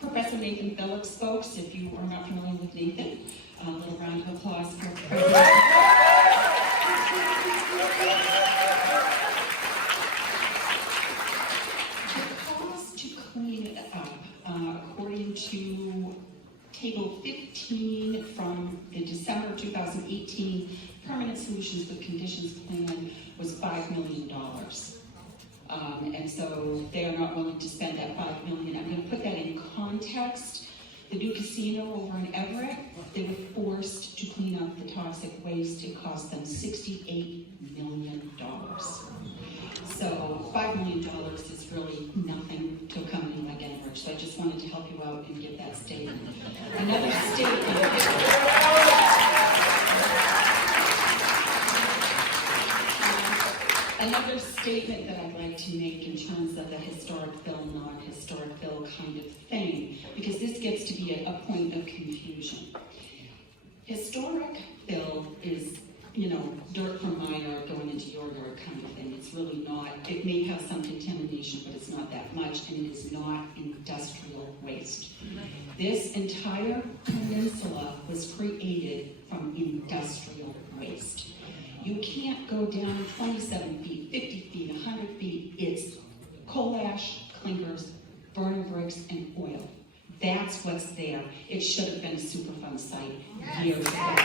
Professor Nathan Phillips, folks, if you are not familiar with Nathan, a little round of applause for President. The cost to clean it up, according to Table 15 from the December 2018 Permanent Solutions with Conditions Plan, was $5 million. And so they are not willing to spend that $5 million. I'm going to put that in context. The new casino over in Everett, they were forced to clean up the toxic waste. It cost them $68 million. So $5 million is really nothing to a company like Everett. So I just wanted to help you out and give that statement. Another statement that I'd like to make in terms of the historic bill, non-historic bill kind of thing, because this gets to be a point of confusion. Historic bill is, dirt from my yard going into your yard kind of thing. It's really not. It may have some contamination, but it's not that much, and it is not industrial waste. This entire peninsula was created from industrial waste. You can't go down 27 feet, 50 feet, 100 feet. It's coal ash, clinkers, burner bricks, and oil. That's what's there. It should have been a Superfund site years ago.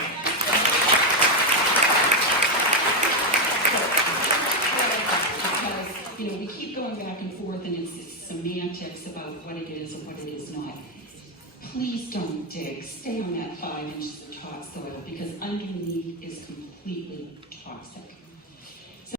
Because, we keep going back and forth, and it's semantics about what it is and what it is not. Please don't dig. Stay on that 5 inches of topsoil, because underneath is completely toxic.